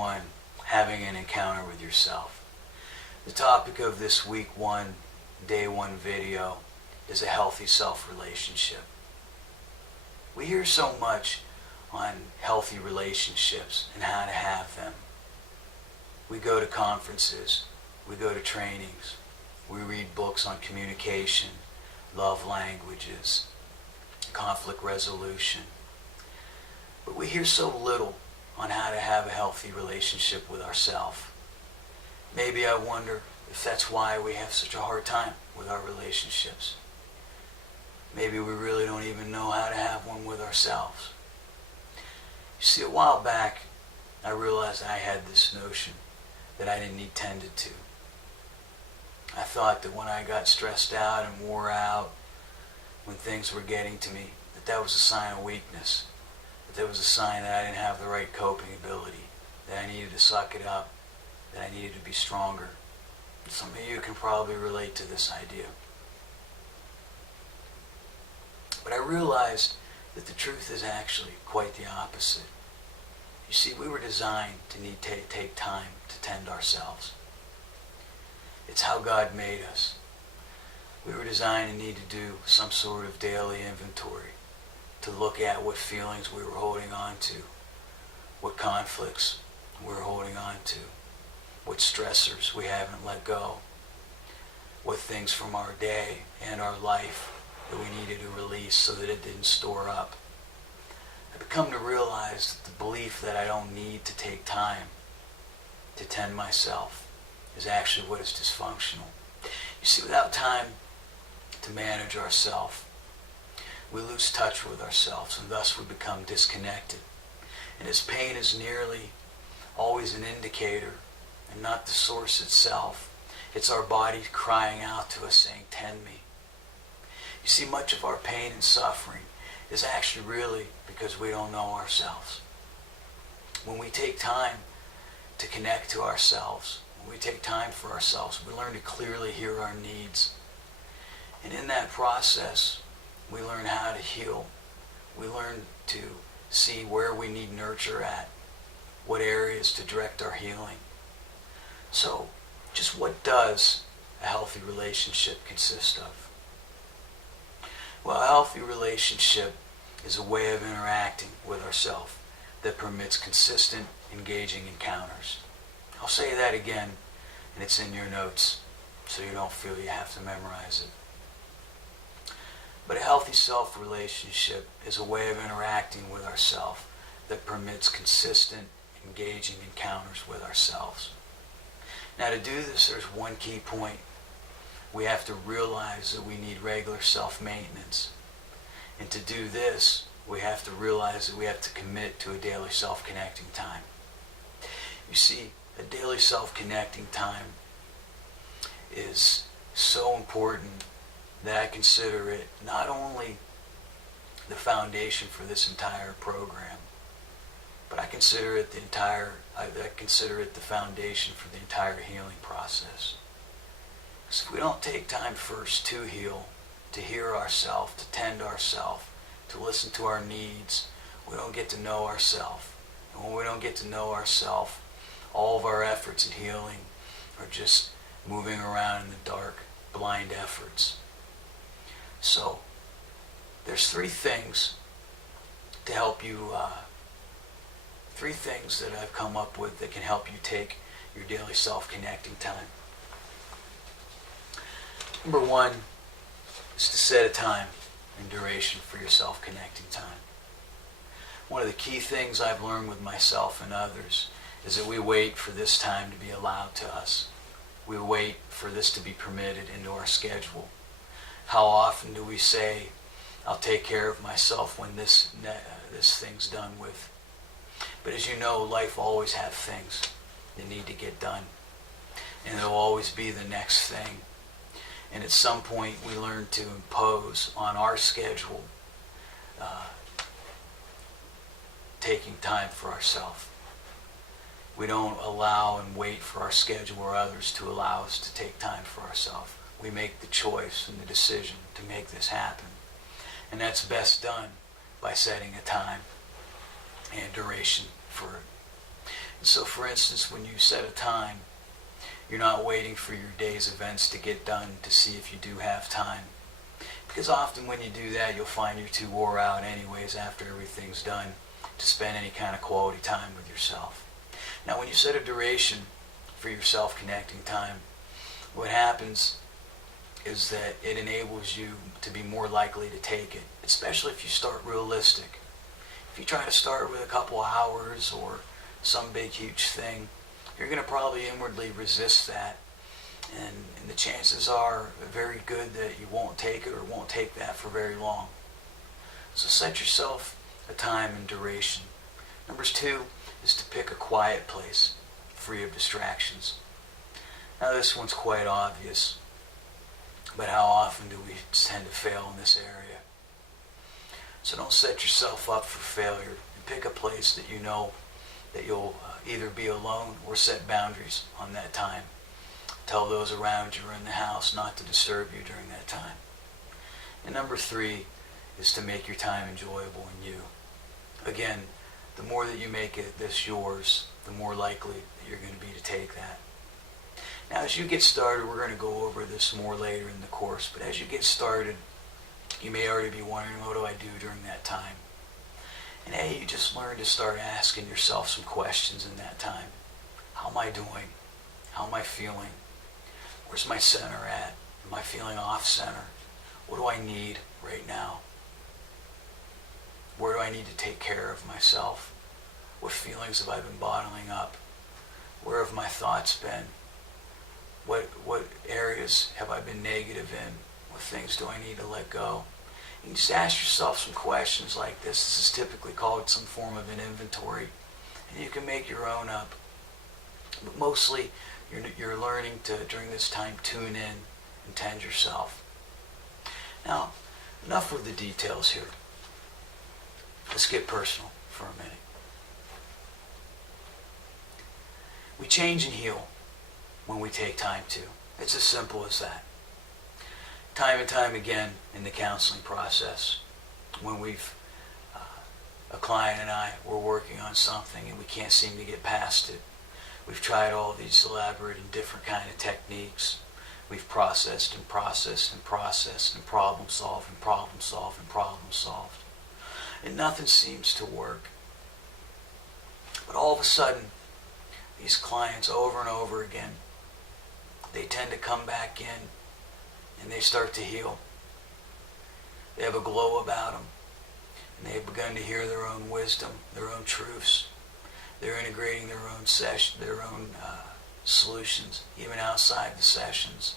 1, having an encounter with yourself. The topic of this week 1, day 1 video is a healthy self-relationship. We hear so much on healthy relationships and how to have them. We go to conferences, we go to trainings, we read books on communication, love languages, conflict resolution. But we hear so little on how to have a healthy relationship with ourselves. Maybe I wonder if that's why we have such a hard time with our relationships. Maybe we really don't even know how to have one with ourselves. You see, a while back, I realized I had this notion that I didn't need tended to. I thought that when I got stressed out and wore out, when things were getting to me, that was a sign of weakness. That was a sign that I didn't have the right coping ability, that I needed to suck it up, that I needed to be stronger. Some of you can probably relate to this idea. But I realized that the truth is actually quite the opposite. You see, we were designed to need to take time to tend ourselves. It's how God made us. We were designed to need to do some sort of daily inventory, to look at what feelings we were holding on to, what conflicts we were holding on to, what stressors we haven't let go, what things from our day and our life that we needed to release so that it didn't store up. I've come to realize that the belief that I don't need to take time to tend myself is actually what is dysfunctional. You see, without time to manage ourselves, we lose touch with ourselves, and thus we become disconnected. And as pain is nearly always an indicator and not the source itself, it's our body crying out to us saying, "Tend me." You see, much of our pain and suffering is actually really because we don't know ourselves. When we take time to connect to ourselves, when we take time for ourselves, we learn to clearly hear our needs. And in that process, we learn how to heal. We learn to see where we need nurture at, what areas to direct our healing. So, just what does a healthy relationship consist of? Well, a healthy relationship is a way of interacting with ourselves that permits consistent, engaging encounters. I'll say that again, and it's in your notes, so you don't feel you have to memorize it. But a healthy self-relationship is a way of interacting with ourselves that permits consistent, engaging encounters with ourselves. Now, to do this, there's one key point. We have to realize that we need regular self-maintenance. And to do this, we have to realize that we have to commit to a daily self-connecting time. You see, a daily self-connecting time is so important that I consider it not only the foundation for this entire program, but I consider it the foundation for the entire healing process. Because if we don't take time first to heal, to hear ourselves, to tend ourselves, to listen to our needs, we don't get to know ourselves. And when we don't get to know ourselves, all of our efforts at healing are just moving around in the dark, blind efforts. So, there's three things to help you, three things that I've come up with that can help you take your daily self-connecting time. Number 1 is to set a time and duration for your self-connecting time. One of the key things I've learned with myself and others is that we wait for this time to be allowed to us. We wait for this to be permitted into our schedule. How often do we say, "I'll take care of myself when this thing's done with"? But as you know, life always has things that need to get done. And there'll always be the next thing. And at some point, we learn to impose on our schedule taking time for ourselves. We don't allow and wait for our schedule or others to allow us to take time for ourselves. We make the choice and the decision to make this happen. And that's best done by setting a time and duration for it. And so for instance, when you set a time, you're not waiting for your day's events to get done to see if you do have time. Because often when you do that, you'll find you're too wore out anyways after everything's done to spend any kind of quality time with yourself. Now when you set a duration for your self-connecting time, what happens is that it enables you to be more likely to take it, especially if you start realistic. If you try to start with a couple hours or some big huge thing, you're going to probably inwardly resist that, and the chances are very good that you won't take it or won't take that for very long. So set yourself a time and duration. Number 2 is to pick a quiet place, free of distractions. Now this one's quite obvious, but how often do we tend to fail in this area? So don't set yourself up for failure, and pick a place that you know that you'll either be alone or set boundaries on that time. Tell those around you or in the house not to disturb you during that time. And number 3 is to make your time enjoyable in you. Again, the more that you make this yours, the more likely that you're going to be to take that. Now as you get started, we're going to go over this more later in the course, but as you get started, you may already be wondering, what do I do during that time? And you just learn to start asking yourself some questions in that time. How am I doing? How am I feeling? Where's my center at? Am I feeling off center? What do I need right now? Where do I need to take care of myself? What feelings have I been bottling up? Where have my thoughts been? What areas have I been negative in? What things do I need to let go? You can just ask yourself some questions like this. This is typically called some form of an inventory, and you can make your own up. But mostly, you're learning to, during this time, tune in and tend yourself. Now, enough with the details here. Let's get personal for a minute. We change and heal when we take time to. It's as simple as that. Time and time again in the counseling process, when a client and I were working on something and we can't seem to get past it, we've tried all these elaborate and different kind of techniques. We've processed and processed and processed and problem solved and problem solved and problem solved. And nothing seems to work. But all of a sudden, these clients over and over again, they tend to come back in and they start to heal. They have a glow about them, and they've begun to hear their own wisdom, their own truths. They're integrating their own solutions, even outside the sessions.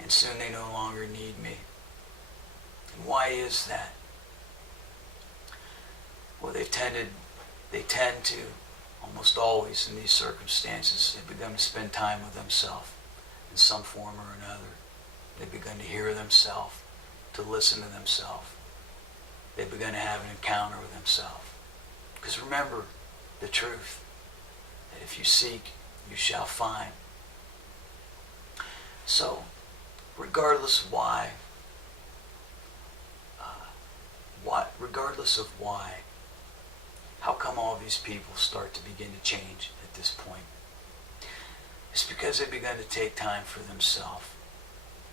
And soon they no longer need me. And why is that? Well, they tend to, almost always in these circumstances, they've begun to spend time with themselves in some form or another. They've begun to hear themselves, to listen to themselves. They've begun to have an encounter with themselves. Because remember the truth, that if you seek, you shall find. So, regardless of why, how come all these people start to begin to change at this point? It's because they've begun to take time for themselves,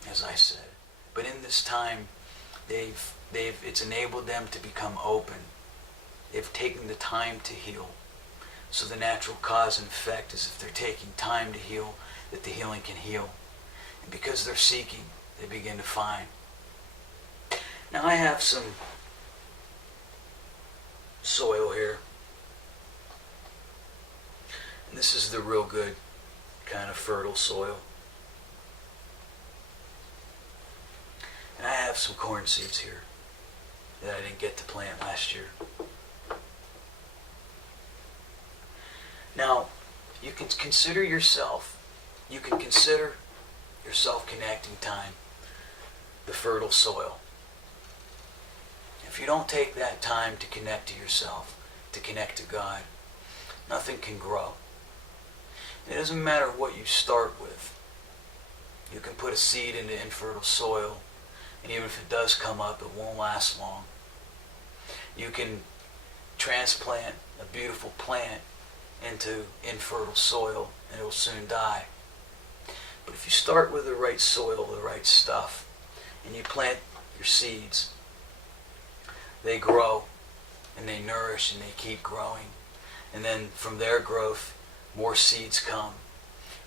as I said. But in this time, it's enabled them to become open. They've taken the time to heal. So the natural cause and effect is if they're taking time to heal, that the healing can heal. And because they're seeking, they begin to find. Now I have some soil here. And this is the real good kind of fertile soil. And I have some corn seeds here that I didn't get to plant last year. Now, you can consider your self-connecting time the fertile soil. If you don't take that time to connect to yourself, to connect to God, nothing can grow. It doesn't matter what you start with. You can put a seed into infertile soil, and even if it does come up, it won't last long. You can transplant a beautiful plant into infertile soil and it will soon die. But if you start with the right soil, the right stuff, and you plant your seeds, they grow and they nourish and they keep growing. And then from their growth, more seeds come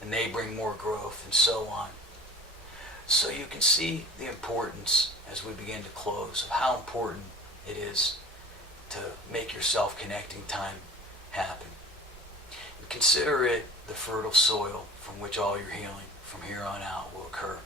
and they bring more growth and so on. So you can see the importance, as we begin to close, of how important it is to make your self-connecting time happen. And consider it the fertile soil from which all your healing from here on out will occur.